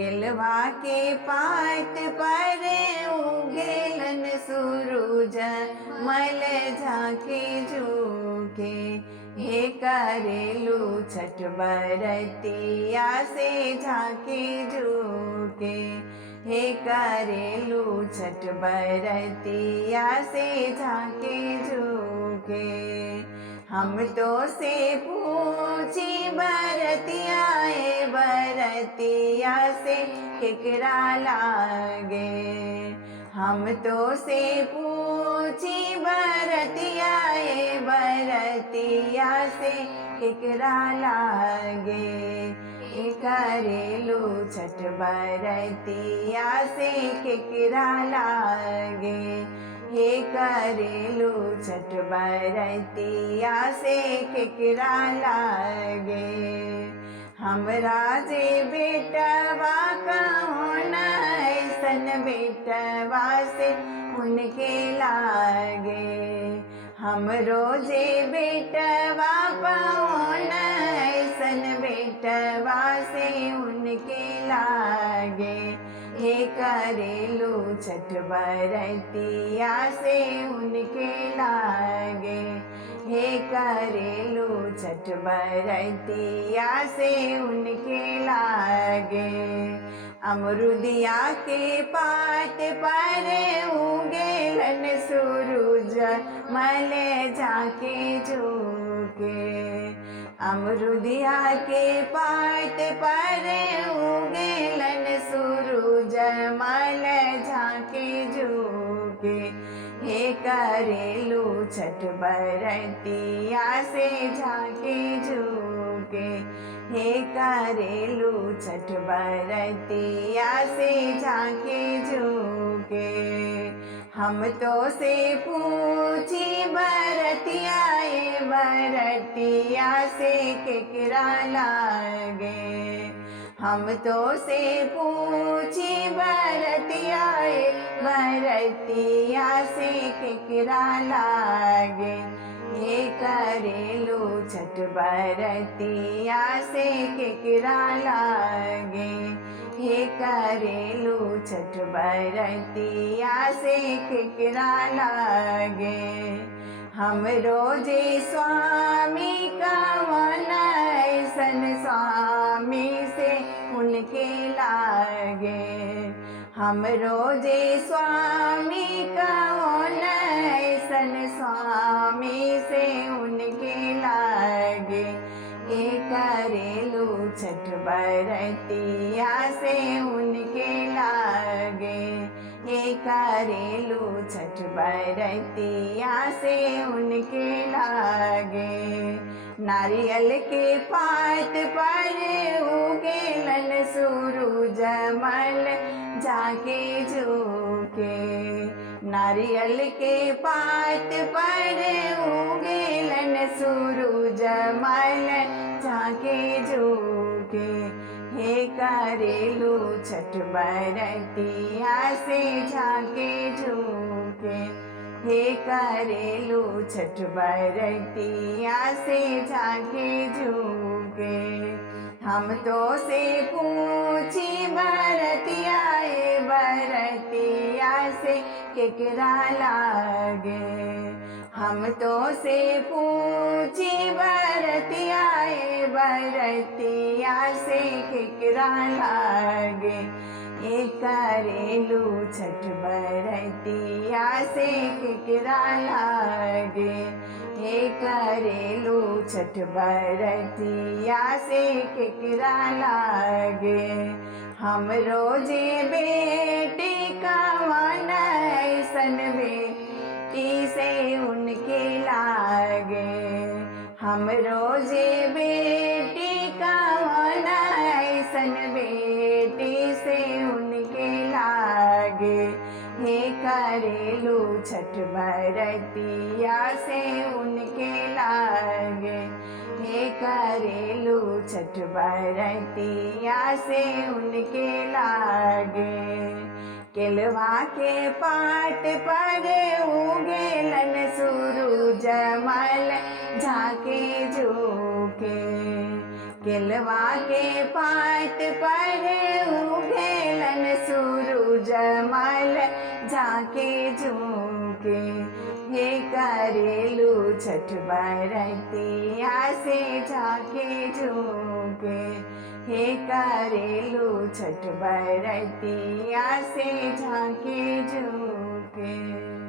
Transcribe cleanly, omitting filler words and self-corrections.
केलवा के पात पर उगेलन सूरज मल झाके झूके। हे करेलू छठ बरतिया से झाके झूके। हे करेलू छठ बरतिया से झाके झूके। हम तो से पूछी बरतिया बरतिया से केकरा लागे। हम तो से पूछी बरतिया बरतिया से केकरा लागे। करेलू छठ बरतिया से केकरा लागे। हे करेलू छठ बरतिया से केकरा लागे। हमरा जे बेटवा कौन ऐसन बेटवा से उनके लागे। हमरो जे बेटवा कौन ऐसन बेटवा से उनके लागे। हे करेलू छठ बरतिया से उनके लागे। हे करेलू छठ बरतिया से उनके लागे। अमरुदिया के पात पर उगेलन सूरज मल झाके झूके। अमरुदिया के पात पर उगेलन सूरज मल झाके झूके। हे करेलू छठ बरतिया से झाके झूके। हे करेलू छठ बरतिया से झाके झूके। हम तो से पूछी बरतिया बरतिया से केकरा लागे। हम तो से पूछी बरतिया बरतिया से केकरा लागे। हे करेलू छठ बरतिया से केकरा लागे। हे करेलू छठ बरतिया से केकरा लागे। हम रोजे स्वामी कवन ऐसन स्वामी से उनके लागे। हम रोजे स्वामी कवन ऐसन स्वामी से उनके लागे। हे करेलू छठ बरतिया से उनके लागे। हे करेलू छठ बरतिया से उनके लागे। नारियल के पात पर उगेलन सूरज मल झाके झूके। नारियल के पात पर उगेलन सूरज मल झाके झूके। हे करेलू छठ बरतिया से झाके झूके। हे करेलू छठ बरतिया से झाके झूके। हम तो से पूछी बरतिया बरतिया से केकरा लागे। हम तो से पूछी बरतिया बरतिया से केकरा लागे। हे करेलू छठ बरतिया से केकरा लागे। हे करेलू छठ बरतिया से केकरा लागे। हम रोजे बेटी कवन ऐसन बेटी से उनके लागे। हम रोजे बेटी कवन ऐसन बेटी से उनके लागे। हे करेलू छठ बरतिया से उनके लागे। हे करेलू छठ बरतिया से उनके लागे। केलवा के पात पर उगेलन सूरज मल झाके झूके। केलवा के पात पर उगे जमाल झाके झूके। हे करेलू छठ बरतिया से झाके झूके। हे करेलू छठ बरतिया से झाके झूके।